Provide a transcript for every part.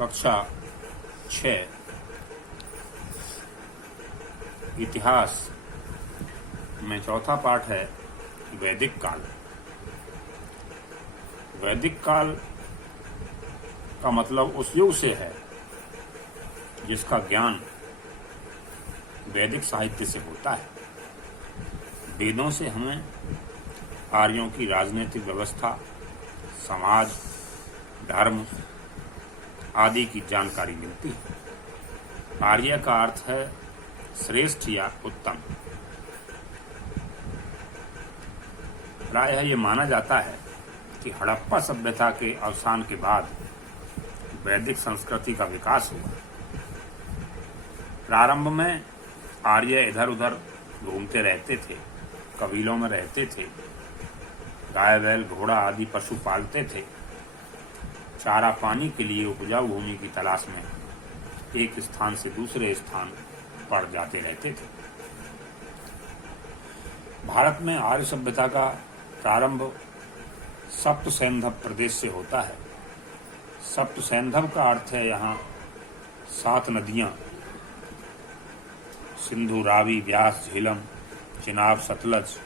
कक्षा 6 इतिहास में चौथा पाठ है वैदिक काल। वैदिक काल का मतलब उस युग से है जिसका ज्ञान वैदिक साहित्य से होता है। वेदों से हमें आर्यों की राजनीतिक व्यवस्था, समाज, धर्म आदि की जानकारी मिलती है। आर्य का अर्थ है श्रेष्ठ या उत्तम। प्रायः ये माना जाता है कि हड़प्पा सभ्यता के अवसान के बाद वैदिक संस्कृति का विकास हुआ। प्रारंभ में आर्य इधर उधर घूमते रहते थे, कबीलों में रहते थे, गाय बैल घोड़ा आदि पशु पालते थे, चारा पानी के लिए उपजाऊ भूमि की तलाश में एक स्थान से दूसरे स्थान पर जाते रहते थे। भारत में आर्य सभ्यता का प्रारंभ सप्त सैंधव प्रदेश से होता है। सप्त सैंधव का अर्थ है यहाँ 7 नदियाँ, सिंधु, रावी, व्यास, झेलम, चिनाब, सतलज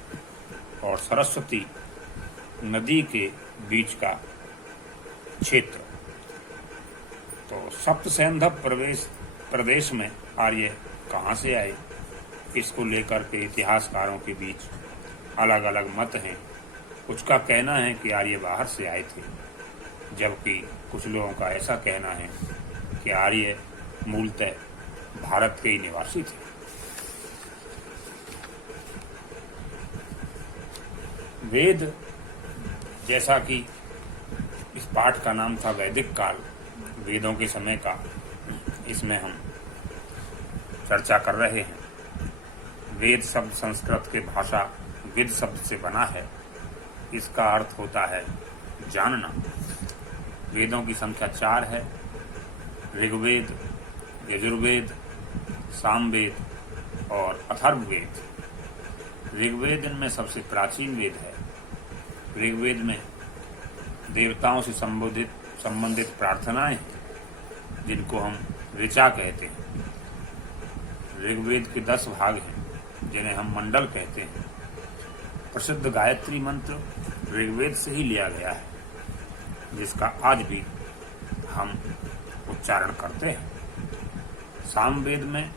और सरस्वती नदी के बीच का क्षेत्र। तो सप्त सैंधव प्रदेश में आर्य कहाँ से आए, इसको लेकर के इतिहासकारों के बीच अलग अलग मत हैं। कुछ का कहना है कि आर्य बाहर से आए थे, जबकि कुछ लोगों का ऐसा कहना है कि आर्य मूलतः भारत के ही निवासी थे। वेद, जैसा कि इस पाठ का नाम था वैदिक काल, वेदों के समय का, इसमें हम चर्चा कर रहे हैं। वेद शब्द संस्कृत के भाषा विद शब्द से बना है। इसका अर्थ होता है जानना। वेदों की संख्या 4 है। ऋग्वेद, यजुर्वेद, सामवेद और अथर्ववेद। ऋग्वेद इनमें सबसे प्राचीन वेद है। ऋग्वेद में देवताओं से संबंधित प्रार्थनाएं हैं, जिनको हम ऋचा कहते हैं। ऋग्वेद के 10 भाग हैं, जिन्हें हम मंडल कहते हैं। प्रसिद्ध गायत्री मंत्र ऋग्वेद से ही लिया गया है, जिसका आज भी हम उच्चारण करते हैं। सामवेद में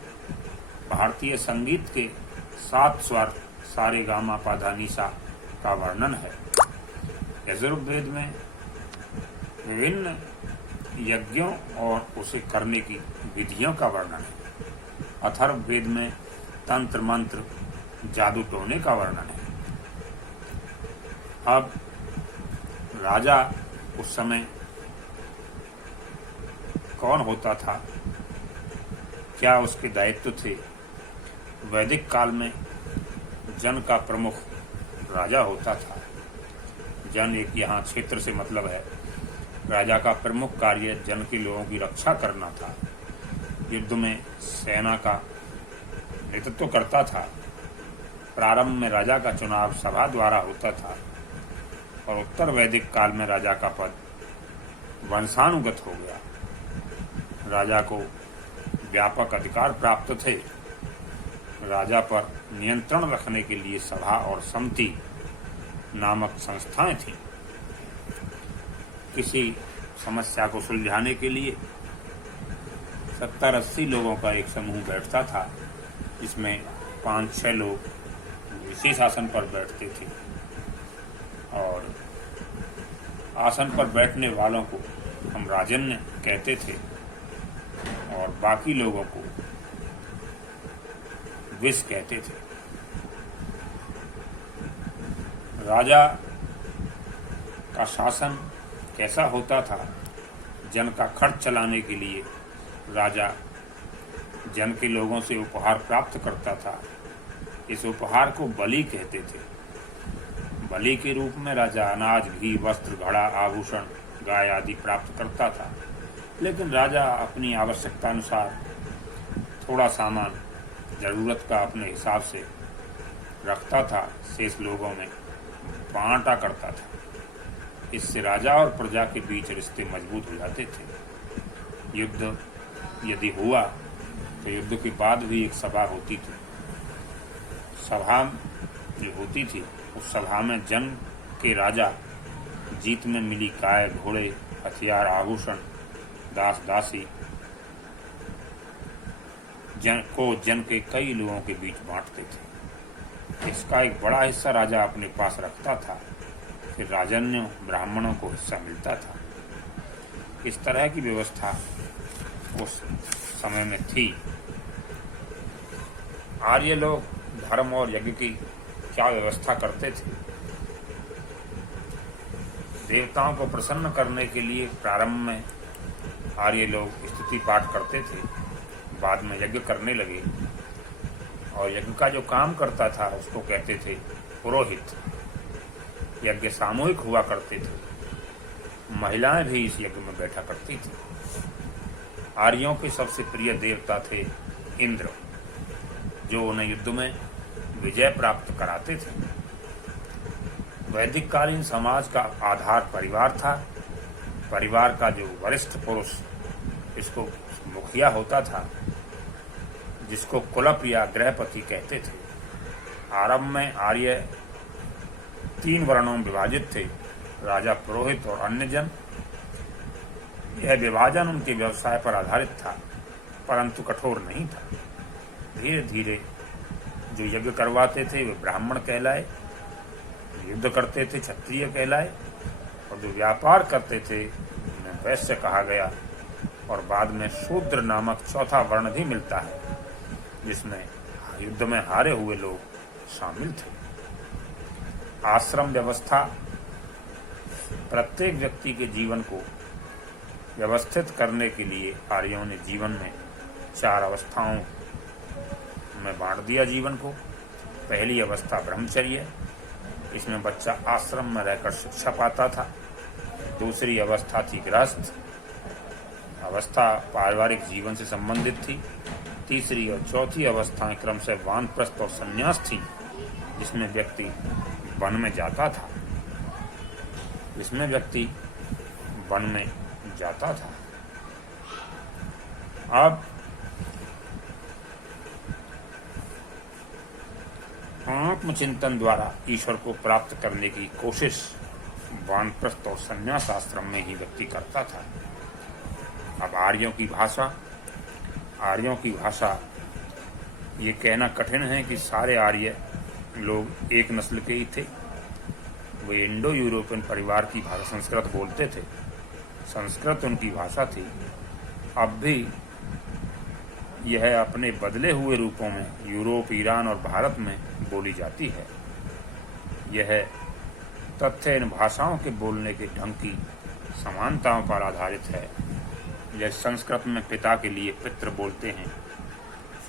भारतीय संगीत के 7 स्वर सारे गामा पाधा निसा का वर्णन है। यजुर्वेद में विभिन्न यज्ञों और उसे करने की विधियों का वर्णन है। अथर्ववेद में तंत्र मंत्र, जादू टोने का वर्णन है। अब राजा उस समय कौन होता था, क्या उसके दायित्व थे? वैदिक काल में जन का प्रमुख राजा होता था। जन एक यहाँ क्षेत्र से मतलब है। राजा का प्रमुख कार्य जन के लोगों की रक्षा करना था। युद्ध में सेना का नेतृत्व करता था। प्रारंभ में राजा का चुनाव सभा द्वारा होता था और उत्तर वैदिक काल में राजा का पद वंशानुगत हो गया। राजा को व्यापक अधिकार प्राप्त थे। राजा पर नियंत्रण रखने के लिए सभा और समिति नामक संस्थाएं थीं। किसी समस्या को सुलझाने के लिए 70-80 लोगों का एक समूह बैठता था, जिसमें 5-6 लोग विशेष आसन पर बैठते थे और आसन पर बैठने वालों को हम राजन्य कहते थे और बाकी लोगों को विष कहते थे। राजा का शासन कैसा होता था? जन का खर्च चलाने के लिए राजा जन के लोगों से उपहार प्राप्त करता था। इस उपहार को बलि कहते थे। बलि के रूप में राजा अनाज, घी, वस्त्र, घड़ा, आभूषण, गाय आदि प्राप्त करता था। लेकिन राजा अपनी आवश्यकता अनुसार थोड़ा सामान जरूरत का अपने हिसाब से रखता था, शेष लोगों में बांटा करता था। इससे राजा और प्रजा के बीच रिश्ते मजबूत हो जाते थे। युद्ध यदि हुआ तो युद्ध के बाद भी एक सभा होती थी। सभा जो होती थी उस सभा में जंग के राजा जीत में मिली गाय, घोड़े, हथियार, आभूषण, दास दासी जन के कई लोगों के बीच बांटते थे। इसका एक बड़ा हिस्सा राजा अपने पास रखता था, फिर राजन्य ब्राह्मणों को हिस्सा मिलता था। इस तरह की व्यवस्था उस समय में थी। आर्य लोग धर्म और यज्ञ की क्या व्यवस्था करते थे? देवताओं को प्रसन्न करने के लिए प्रारंभ में आर्य लोग स्तुति पाठ करते थे, बाद में यज्ञ करने लगे और यज्ञ का जो काम करता था उसको कहते थे पुरोहित। यज्ञ सामूहिक हुआ करते थे, महिलाएं भी इस यज्ञ में बैठा करती थी। आर्यों के सबसे प्रिय देवता थे इंद्र, जो उन्हें युद्ध में विजय प्राप्त कराते थे। वैदिक कालीन समाज का आधार परिवार था। परिवार का जो वरिष्ठ पुरुष, इसको मुखिया होता था, जिसको कुलप या गृहपति कहते थे। आरंभ में आर्य 3 वर्णों में विभाजित थे, राजा, पुरोहित और अन्य जन। यह विभाजन उनके व्यवसाय पर आधारित था, परंतु कठोर नहीं था। धीरे धीरे जो यज्ञ करवाते थे वे ब्राह्मण कहलाए, युद्ध करते थे क्षत्रिय कहलाए, और जो व्यापार करते थे उन्हें वैश्य कहा गया। और बाद में शूद्र नामक चौथा वर्ण भी मिलता है, जिसमें युद्ध में हारे हुए लोग शामिल थे। आश्रम व्यवस्था प्रत्येक व्यक्ति के जीवन को व्यवस्थित करने के लिए आर्यों ने जीवन में 4 अवस्थाओं में बांट दिया जीवन को। पहली अवस्था ब्रह्मचर्य, इसमें बच्चा आश्रम में रहकर शिक्षा पाता था। दूसरी अवस्था थी गृहस्थ अवस्था, पारिवारिक जीवन से संबंधित थी। तीसरी और चौथी अवस्थाएं क्रम से वानप्रस्थ और संन्यास थी, जिसमें व्यक्ति वन में जाता था। अब आत्मचिंतन द्वारा ईश्वर को प्राप्त करने की कोशिश वानप्रस्थ और संन्यास आश्रम में ही व्यक्ति करता था। अब आर्यों की भाषा ये कहना कठिन है कि सारे आर्य लोग एक नस्ल के ही थे। वे इंडो यूरोपियन परिवार की भाषा संस्कृत बोलते थे। संस्कृत उनकी भाषा थी। अब भी यह अपने बदले हुए रूपों में यूरोप, ईरान और भारत में बोली जाती है। यह तथ्य इन भाषाओं के बोलने के ढंग की समानताओं पर आधारित है। जैसे संस्कृत में पिता के लिए पितृ बोलते हैं,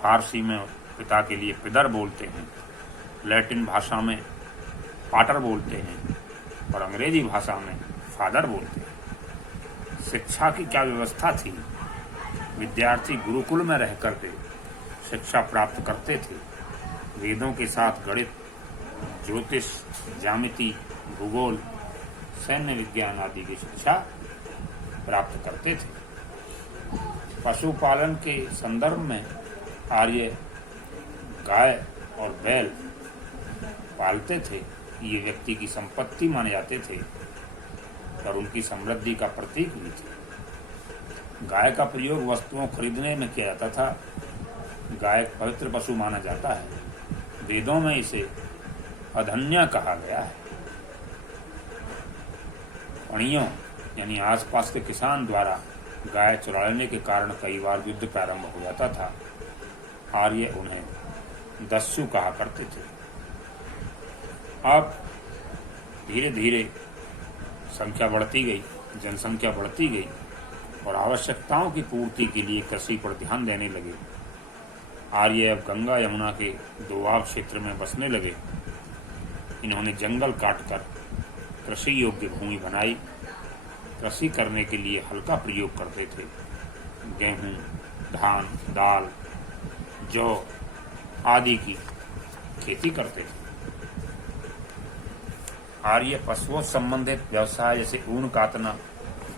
फारसी में पिता के लिए पिदर बोलते हैं, लैटिन भाषा में पाटर बोलते हैं और अंग्रेजी भाषा में फादर बोलते हैं। शिक्षा की क्या व्यवस्था थी? विद्यार्थी गुरुकुल में रह करके शिक्षा प्राप्त करते थे। वेदों के साथ गणित, ज्योतिष, ज्यामिति, भूगोल, सैन्य विज्ञान आदि की शिक्षा प्राप्त करते थे। पशुपालन के संदर्भ में आर्य गाय और बैल पालते थे। ये व्यक्ति की संपत्ति माने जाते थे और उनकी समृद्धि का प्रतीक भी थे। गाय का प्रयोग वस्तुओं खरीदने में किया जाता था। गाय पवित्र पशु माना जाता है। वेदों में इसे अधन्या कहा गया है। पणियों यानी आसपास के किसान द्वारा गाय चुराने के कारण कई बार युद्ध प्रारंभ हो जाता था। आर्य उन्हें दस्यु कहा करते थे। अब धीरे धीरे संख्या बढ़ती गई, जनसंख्या बढ़ती गई और आवश्यकताओं की पूर्ति के लिए कृषि पर ध्यान देने लगे। आर्य अब गंगा यमुना के दोआब क्षेत्र में बसने लगे। इन्होंने जंगल काटकर कृषि योग्य भूमि बनाई। कृषि करने के लिए हल का प्रयोग करते थे। गेहूं, धान, दाल, जौ आदि की खेती करते थे। आर्य पशुओं संबंधित व्यवसाय जैसे ऊन काटना,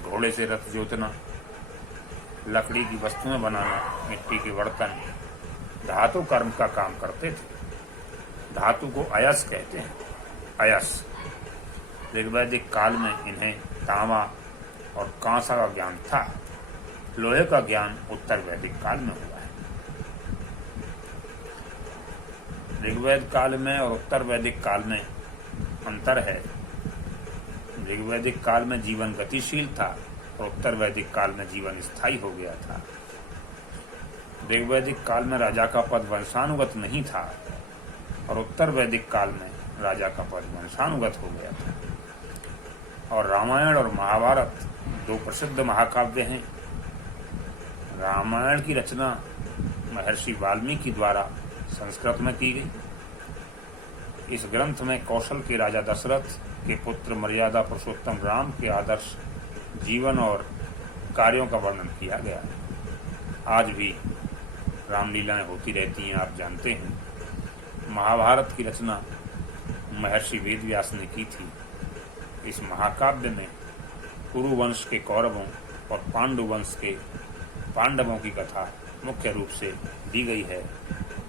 घोड़े से रथ जोतना, लकड़ी की वस्तुएं बनाना, मिट्टी के बर्तन धातु कर्म का काम करते थे। धातु को अयस कहते हैं, अयस। ऋग्वैदिक काल में इन्हें तांबा और कांसा का ज्ञान था। लोहे का ज्ञान उत्तर वैदिक काल में हुआ है। ऋग्वेद काल में और उत्तर वैदिक काल में अंतर है। ऋग्वैदिक काल में जीवन गतिशील था और उत्तर वैदिक काल में जीवन स्थायी हो गया था। ऋग्वैदिक काल में राजा का पद वंशानुगत नहीं था और उत्तर वैदिक काल में राजा का पद वंशानुगत हो गया था। और रामायण और महाभारत दो प्रसिद्ध महाकाव्य हैं। रामायण की रचना महर्षि वाल्मीकि द्वारा संस्कृत में की गई। इस ग्रंथ में कौशल के राजा दशरथ के पुत्र मर्यादा पुरुषोत्तम राम के आदर्श जीवन और कार्यों का वर्णन किया गया है। आज भी रामलीलाएं होती रहती हैं, आप जानते हैं। महाभारत की रचना महर्षि वेदव्यास ने की थी। इस महाकाव्य में कुरु वंश के कौरवों और पांडु वंश के पांडवों की कथा मुख्य रूप से दी गई है,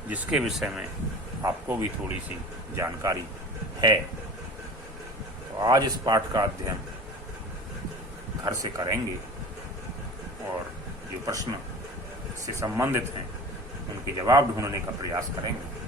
जिसके विषय में आपको भी थोड़ी सी जानकारी है। तो आज इस पाठ का अध्ययन घर से करेंगे और जो प्रश्न से संबंधित हैं उनके जवाब ढूंढने का प्रयास करेंगे।